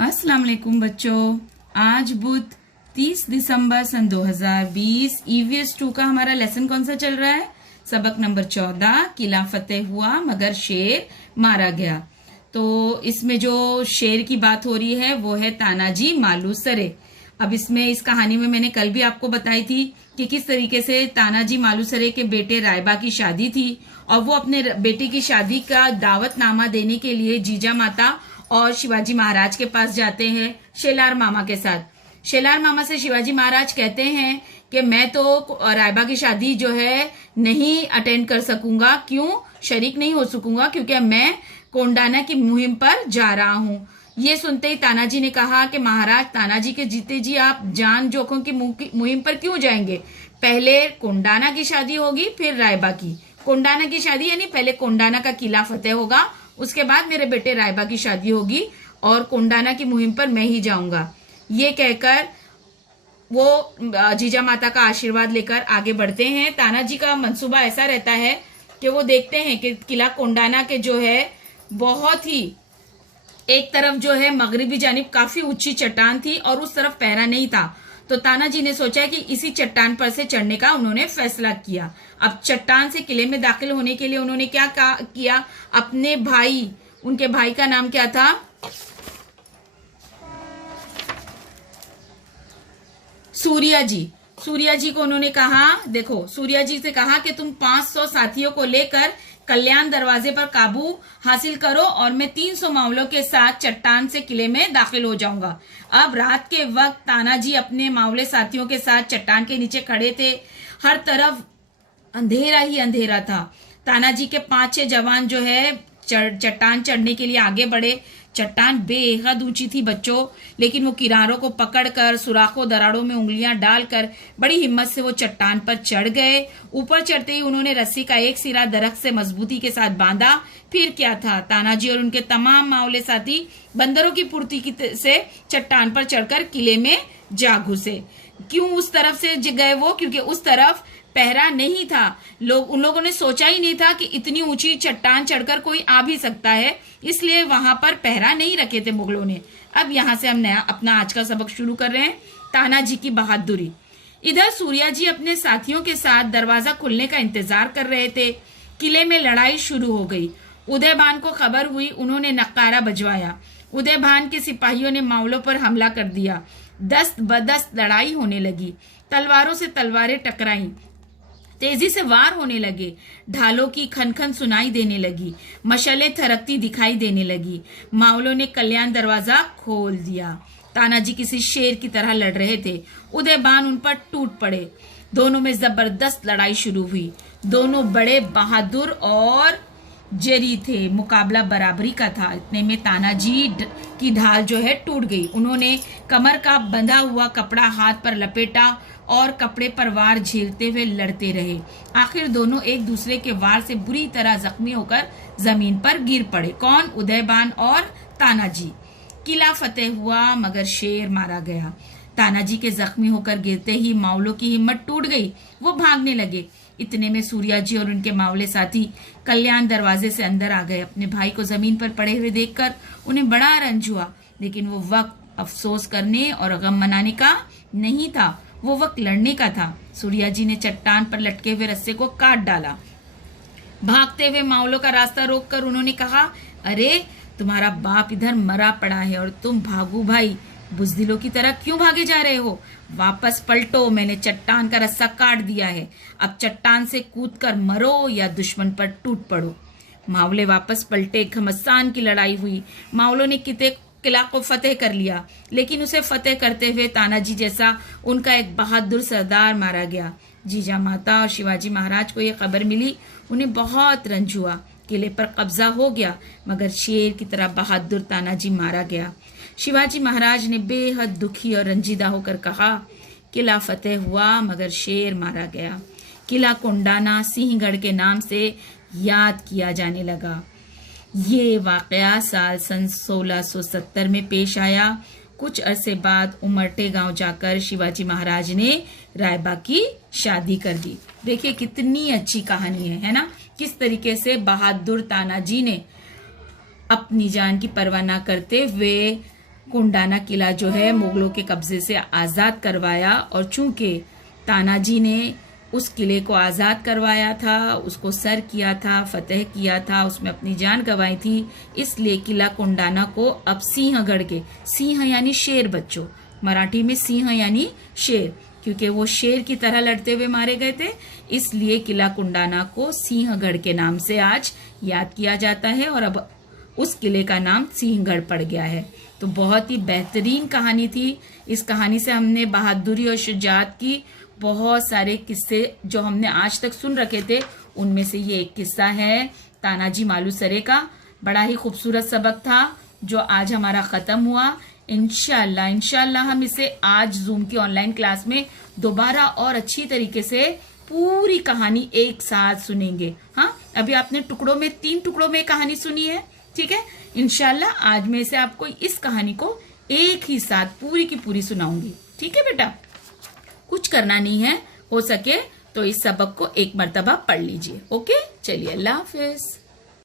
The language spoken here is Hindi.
अस्सलाम वालेकुम बच्चों। आज बुध 30 दिसंबर सन 2020 ईवीएस 2 का हमारा लेसन कौन सा चल रहा है? सबक नंबर 14, किला फतेह हुआ मगर शेर मारा गया। तो इसमें जो शेर की बात हो रही है वो है तानाजी मालूसरे। अब इसमें इस कहानी में मैंने कल भी आपको बताई थी कि किस तरीके से तानाजी मालूसरे के बेटे रायबा की शादी थी और वो अपने बेटे की शादी का दावतनामा देने के लिए जीजा माता और शिवाजी महाराज के पास जाते हैं शेलार मामा के साथ। शेलार मामा से शिवाजी महाराज कहते हैं कि मैं तो रायबा की शादी जो है नहीं अटेंड कर सकूंगा। क्यों? शरीक नहीं हो सकूंगा क्योंकि मैं कोंडाना की मुहिम पर जा रहा हूँ। ये सुनते ही तानाजी ने कहा कि महाराज, तानाजी के जीते जी आप जान जोखों की मुहिम पर क्यों जाएंगे? पहले कोंडाना की शादी होगी फिर रायबा की। कोंडाना की शादी यानी पहले कोंडाना का किला फतेह होगा, उसके बाद मेरे बेटे रायबा की शादी होगी और कोंडाना की मुहिम पर मैं ही जाऊंगा। ये कहकर वो जीजा माता का आशीर्वाद लेकर आगे बढ़ते हैं। तानाजी का मंसूबा ऐसा रहता है कि वो देखते हैं कि किला कोंडाना के जो है बहुत ही एक तरफ जो है मगरिबी जानिब काफी ऊंची चट्टान थी और उस तरफ पहरा नहीं था। तो तानाजी ने सोचा कि इसी चट्टान पर से चढ़ने का उन्होंने फैसला किया। अब चट्टान से किले में दाखिल होने के लिए उन्होंने क्या किया? अपने भाई, उनके भाई का नाम क्या था? सूर्या जी। सूर्या जी को उन्होंने कहा, देखो सूर्या जी से कहा कि तुम 500 साथियों को लेकर कल्याण दरवाजे पर काबू हासिल करो और मैं 300 मावलों के साथ चट्टान से किले में दाखिल हो जाऊंगा। अब रात के वक्त तानाजी अपने मावले साथियों के साथ चट्टान के नीचे खड़े थे। हर तरफ अंधेरा ही अंधेरा था। तानाजी के 5-6 जवान जो है चट्टान चढ़ने के लिए आगे बढ़े। चट्टान बेहद ऊंची थी बच्चों, लेकिन वो किनारों को पकड़कर सुराखों दरारों में उंगलियां डालकर बड़ी हिम्मत से वो चट्टान पर चढ़ गए। ऊपर चढ़ते ही उन्होंने रस्सी का एक सिरा दरख्त से मजबूती के साथ बांधा। फिर क्या था, तानाजी और उनके तमाम मावले साथी बंदरों की फुर्ती से चट्टान पर चढ़कर किले में जा घुसे। क्यों उस तरफ से गए वो? क्योंकि उस तरफ पहरा नहीं था। उन लोगों ने सोचा ही नहीं था कि इतनी ऊंची चट्टान चढ़कर कोई आ भी सकता है, इसलिए वहां पर पहरा नहीं रखे थे मुगलों ने। अब यहाँ से हम नया अपना आज का सबक शुरू कर रहे हैं, तानाजी की बहादुरी। इधर सूर्या जी अपने साथियों के साथ दरवाजा खुलने का इंतजार कर रहे थे। किले में लड़ाई शुरू हो गई। उदयभान को खबर हुई, उन्होंने नक्कारा बजवाया। उदयभान के सिपाहियों ने मावलों पर हमला कर दिया। दस्त बदस्त लड़ाई होने लगी। तलवारों से तलवारें टकराईं, तेजी से वार होने लगे। ढालों की खनखन सुनाई देने लगी। मशालें थरकती दिखाई देने लगी। मावलों ने कल्याण दरवाजा खोल दिया। तानाजी किसी शेर की तरह लड़ रहे थे। उदयभान उन पर टूट पड़े। दोनों में जबरदस्त लड़ाई शुरू हुई। दोनों बड़े बहादुर और जरी थे। मुकाबला बराबरी का था। इतने में तानाजी की ढाल जो है टूट गई। उन्होंने कमर का बंधा हुआ कपड़ा हाथ पर लपेटा और कपड़े पर वार झेलते हुए लड़ते रहे। आखिर दोनों एक दूसरे के वार से बुरी तरह जख्मी होकर जमीन पर गिर पड़े। कौन? उदयभान और तानाजी। किला फतेह हुआ मगर शेर मारा गया। तानाजी के जख्मी होकर गिरते ही मावलों की हिम्मत टूट गई। वो भागने लगे। इतने में सूर्या जी और उनके मावले साथी कल्याण दरवाजे से अंदर आ गए। अपने भाई को जमीन पर पड़े हुए देखकर उन्हें बड़ा रंज हुआ, लेकिन वो वक्त अफसोस करने और गम मनाने का नहीं था, वो वक्त लड़ने का था। सूर्या जी ने चट्टान पर लटके हुए रस्से को काट डाला। भागते हुए मावलों का रास्ता रोककर उन्होंने कहा, अरे तुम्हारा बाप इधर मरा पड़ा है और तुम भागू भाई बुजदिलों की तरह क्यों भागे जा रहे हो? वापस पलटो, मैंने चट्टान का रस्सा काट दिया है। अब चट्टान से कूदकर मरो या दुश्मन पर टूट पड़ो। मावले वापस पलटे। घमसान की लड़ाई हुई। मावलों ने किला को फतेह कर लिया, लेकिन उसे फतेह करते हुए तानाजी जैसा उनका एक बहादुर सरदार मारा गया। जीजा माता और शिवाजी महाराज को यह खबर मिली। उन्हें बहुत रंज हुआ। किले पर कब्जा हो गया मगर शेर की तरह बहादुर तानाजी मारा गया। शिवाजी महाराज ने बेहद दुखी और रंजीदा होकर कहा, किला फतेह हुआ मगर शेर मारा गया। किला कोंडाना सिंहगढ़ के नाम से याद किया जाने लगा। ये वाकया साल सन 1670 में पेश आया। कुछ अरसे बाद उमरटे गांव जाकर शिवाजी महाराज ने रायबा की शादी कर दी। देखिए कितनी अच्छी कहानी है ना? किस तरीके से बहादुर तानाजी ने अपनी जान की परवाह न करते हुए कोंडाना किला जो है मुगलों के कब्जे से आजाद करवाया, और चूंकि तानाजी ने उस किले को आजाद करवाया था, उसको सर किया था, फतेह किया था, उसमें अपनी जान गंवाई थी, इसलिए किला कोंडाना को अब सिंहगढ़ के, सिंह यानी शेर बच्चों, मराठी में सिंह यानी शेर, क्योंकि वो शेर की तरह लड़ते हुए मारे गए थे, इसलिए किला कोंडाना को सिंहगढ़ के नाम से आज याद किया जाता है, और अब उस किले का नाम सिंहगढ़ पड़ गया है। तो बहुत ही बेहतरीन कहानी थी। इस कहानी से हमने बहादुरी और शुजाअत की बहुत सारे किस्से जो हमने आज तक सुन रखे थे, उनमें से ये एक किस्सा है तानाजी मालुसरे का। बड़ा ही खूबसूरत सबक था जो आज हमारा खत्म हुआ। इंशाल्लाह हम इसे आज जूम की ऑनलाइन क्लास में दोबारा और अच्छी तरीके से पूरी कहानी एक साथ सुनेंगे। हाँ, अभी आपने टुकड़ों में 3 टुकड़ों में कहानी सुनी है, ठीक है। इंशाल्लाह आज मैं इसे आपको इस कहानी को एक ही साथ पूरी की पूरी सुनाऊंगी, ठीक है बेटा। कुछ करना नहीं है, हो सके तो इस सबक को एक मर्तबा पढ़ लीजिए। ओके, चलिए, अल्लाह हाफिज।